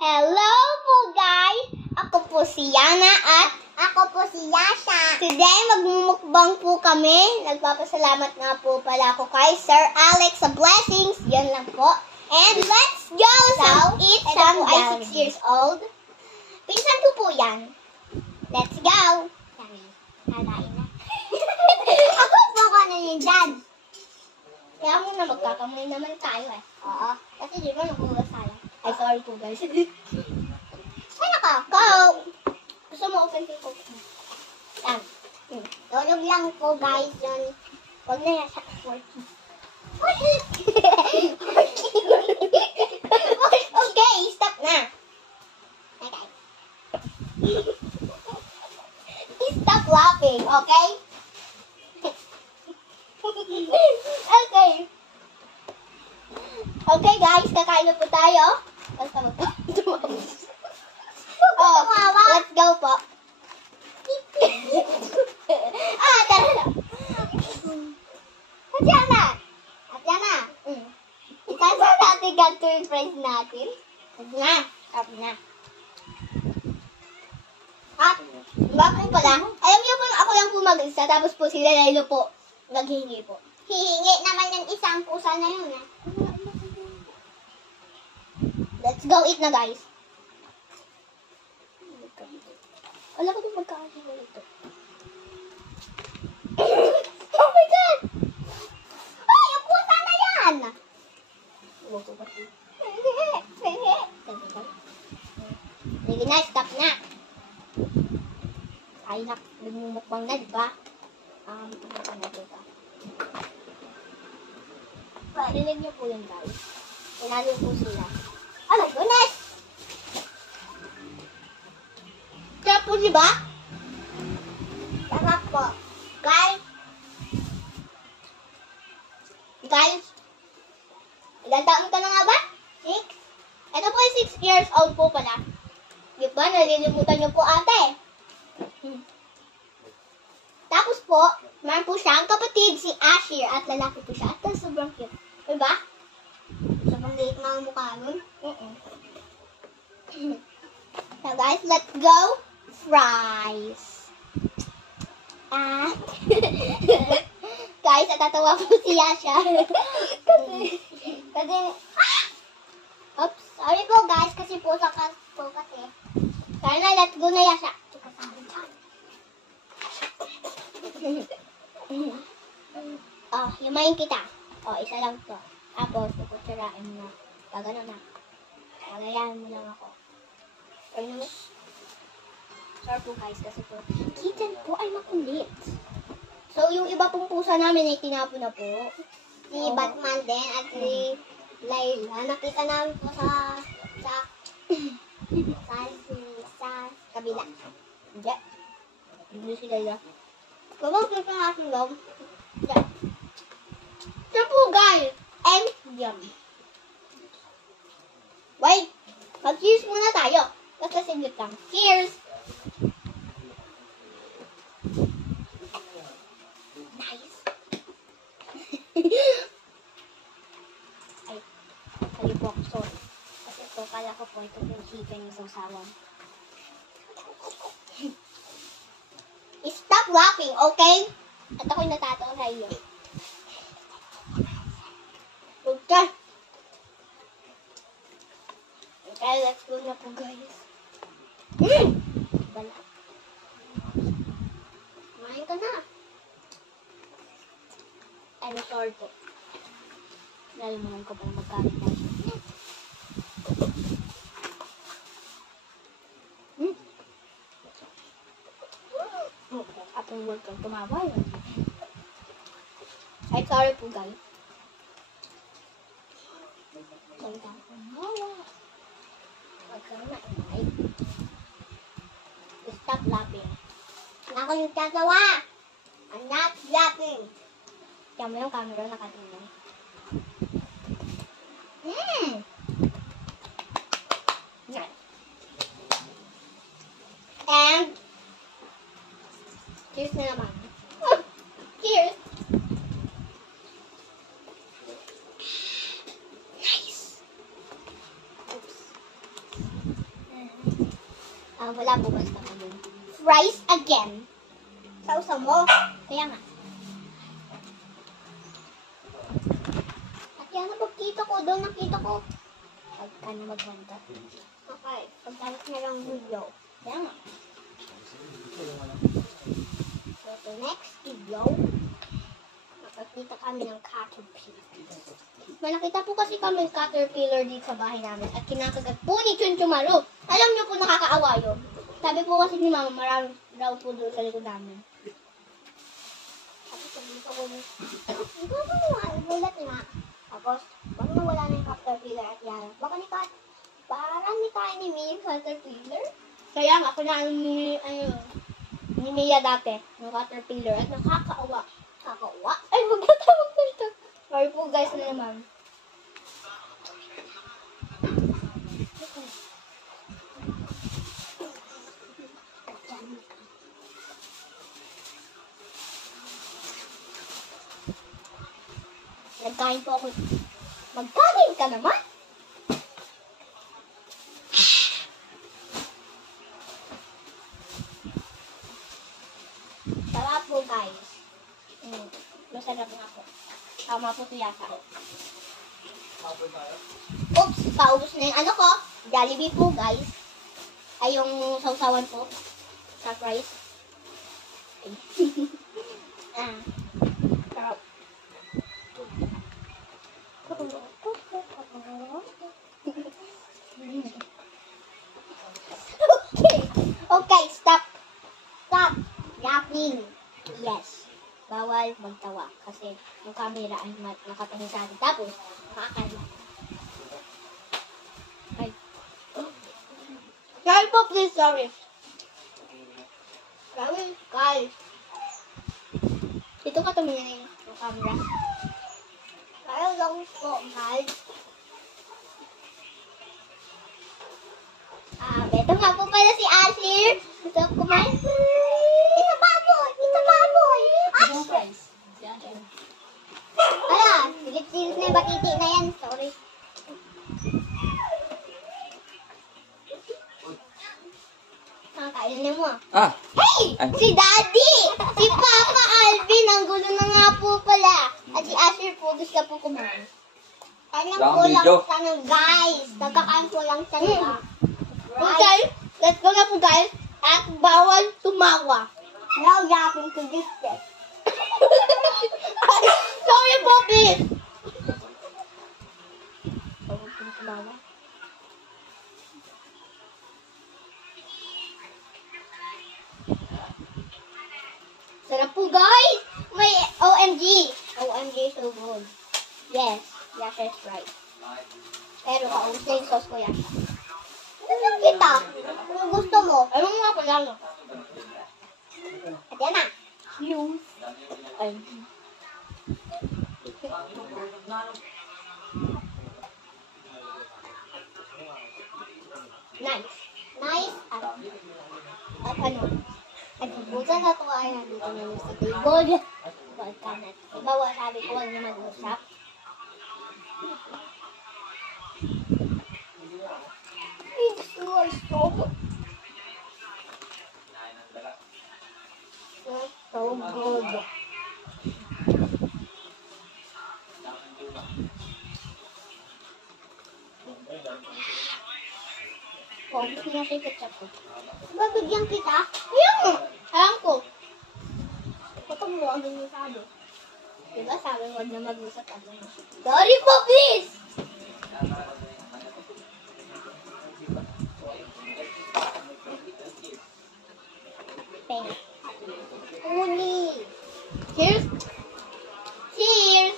Hello po guys! Ako po si Yana at Ako po si Yasha. today magmumukbang po kami. Nagpapasalamat nga po pala ako kay Sir Alex sa blessings. Yan lang po. And let's go! So, eat some ay 6 years old. Pinsan ko po yan. Let's go! Kami. Kakain na. Ako po ko na yun dyan. Kaya muna magkakamay naman tayo eh. Oo. Kasi di ba nagugas tayo? Ay, sorry po guys. Ay, naka. Go! Gusto mo open ko? Yan. Tulog lang po guys yun. Huwag na yan sa 40. Okay, stop na. Okay. Stop laughing, okay? Okay. Okay guys, kakain na po tayo. Basta magpapatulog. Oh, let's go po. Tara na. Atyan na. Atyan na. Saan natin ganito yung friends natin? Stop na. Stop na. Bakit pala? Alam niyo po, ako lang po mag-isa, tapos po sila Lalo po naghihingi po. Hihingi naman yung isang pusa na yun. Let's go eat na guys. Wala ko itong pagkain ito. Oh my God! Ay, yung pusa na yan! Sige na, stop na. Ay, nagmumukbang na, di ba? Ano na dito? Parinig niyo po yun, guys. Inalo po sila. Oh my goodness! Sarap po, di ba? Sarap po. Guys, Guys, ilang taon ka na nga ba? 6? Ito po ay 6 years old po pala. Di ba? Nalilimutan niyo po ate. Tapos po, meron po siyang kapatid si Ashir at lalaki po siya. At sobrang cute. Diba? sobrang liit na ang mukha nun. So guys, let's go. Fries. Guys, natatawa po si Yasha. Kasi, Oops. sorry po guys, kasi pusa ka po kasi. Sana, let's go na Yasha. Himayin kita. Isa lang to. Tapos, kukutsarain mo na. Gagano na. Pagayan mo lang ako. Sorry po guys, kasi po, kitten po ay makulit. So, yung iba pong pusa namin ay tinapon na po. Si Batman din at si Layla. Nakita namin po sa kabila. Hindi. Hindi si Layla. Babang kita nga ating loob. Ito po guys. And yum. Wait. Mag-cheers muna tayo. Kasi sigit lang. Cheers! Nice. Ay. Kali po ako. Sorry. Kasi ito, kala ko po ito yung chicken yung sausawan. Stop laughing, okay? At ako'y natatawa sa iyo. Okay. Okay, let's go na po guys. Bala. Kumain ka na. I'm sorry po. Nalimunan ko pala magkain na siya. Atong work kang tumawa yun. Ay, sorry po guys. Sorry ka po. Huwag kang maingay. Stop laughing. Ako yung tatawa. I'm not laughing. Kaya mo yung camera nakatingin. Nice. And cheers na naman. Cheers! Nice! Oops. Wala po basta ko yun. Fries again. Sausaw mo. Kaya nga. At yan na pagkita ko. Doon nakita ko. Pagka na magwanda. Okay. Pagdalit na lang video. Kaya nga. So, the next video, nakakita kami ng caterpillar. May nakita po kasi kami caterpillar dito sa bahay namin at kinakagat po ni Chunchumaro. Alam niyo po nakakaawa yun. Sabi po kasi ni Mama, marami raw po doon sa likod namin. Tapos sabi ko, gulat nga. Tapos, pag nawala na yung caterpillar at Yara, parang ni tayo ni Mia yung caterpillar. Kaya nga, ako na ni Mia dati, yung caterpillar at nakakaawa. Kakauwa. Ay, magkatawag na ito. Sorry po guys na naman. Nagkain po ako. Magkain ka naman? Sarap po, guys. Masarap nga po. Tama po ito yata. Oops, paubos na yung ano ko. Jollibee po, guys. Ay, yung sausawan po. Sa fries. Sarap. Okay, stop. Stop yapping. Yes. Bawal magtawa kasi yung camera ay nakatingin sa atin. Tapos, makakala. Ay. Sorry po, please. Sorry. Sorry, guys. Ito ka tumingin yung camera. Kaya lang po, guys. Ito nga po pala si Asir. Gusto ko kumain. Ito baboy! Ito baboy! Yung fries. Ala, silip-silip na yung batiti na yan. Sorry. Nakakainin mo. Ah, Hey! Ay. Si Daddy! Si Papa Alvin! Ang gulo na nga po pala. At si Asher po, gusto po kumain. Kanyang Lang kulang video. siya ng guys. Nagkakain ko lang siya nila. Okay, let's go na po guys. At bawal tumawa. Now yapping to this day. Ay, sorry po, please. Bawal po tumawa. Sarap po guys! May OMG! OMG, so good. Yes, Yasha is right. Pero kaubos na yung sauce ko Yasha. Tignan kita. Kung gusto mo. Ayaw nga po lang. At yan na. Yung. Ay. Nice. Nice. At ano? At buta na ito ay nandito na yung sa table. Bawal ka na. Bawa sabi ko huwag na mag-usap. It's so good. So good. Kung gusto niya siya ketchup ko. Babigyan kita? Ayun! Alam ko. Kapag mo ang ganyan sabi. Diba sabi huwag na mag-usap. Sorry po, please! Thanks. Uli. Cheers! Cheers!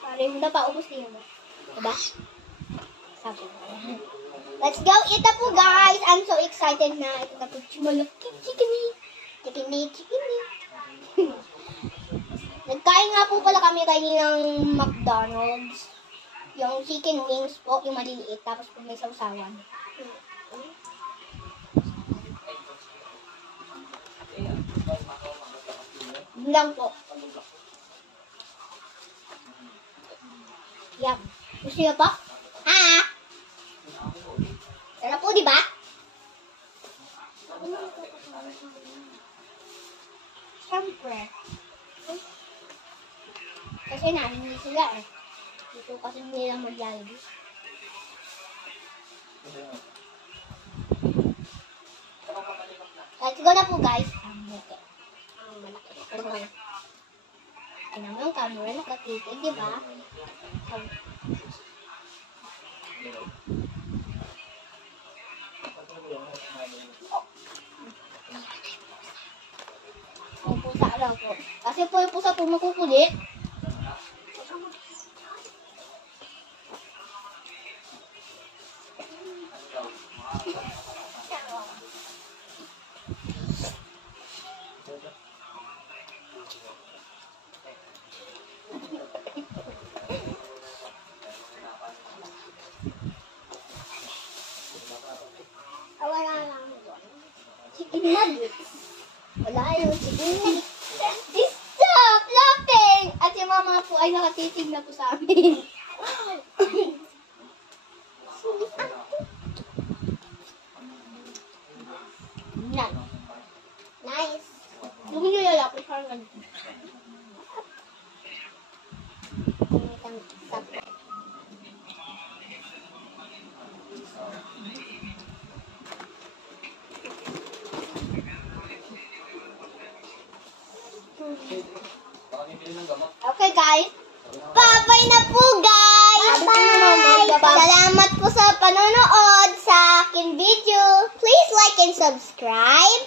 Sorry, hindi pa ubos niyo ba? Diba? Sabi ko. Let's go eat na po, guys. I'm so excited na. Ito na po, malaki chicken meat. Chicken meat. Nagkain nga po pala kami kaninang McDonald's. Yung chicken wings po, yung maliliit, tapos po may sausawan. Yun lang po. Yup. Gusto niyo pa? Ha? Kasi nahingi sila eh. Dito kasi nilang mag-Jollibee. Let's go na po guys. Okay. Ang malaki. Ay naman yung camera nakatitig, di ba? Yung pusa lang po. Kasi po yung pusa po makukulit. Wala lang doon. Chicken nuggets. Wala yung chicken nuggets. Stop laughing! At yung mama po ay nakatitig na po sa amin. Nice. Doon yung lalapit parang ganito. Okay guys. Bye-bye na po, guys! Bye-bye! Salamat po sa panonood sa akin video. Please like and subscribe.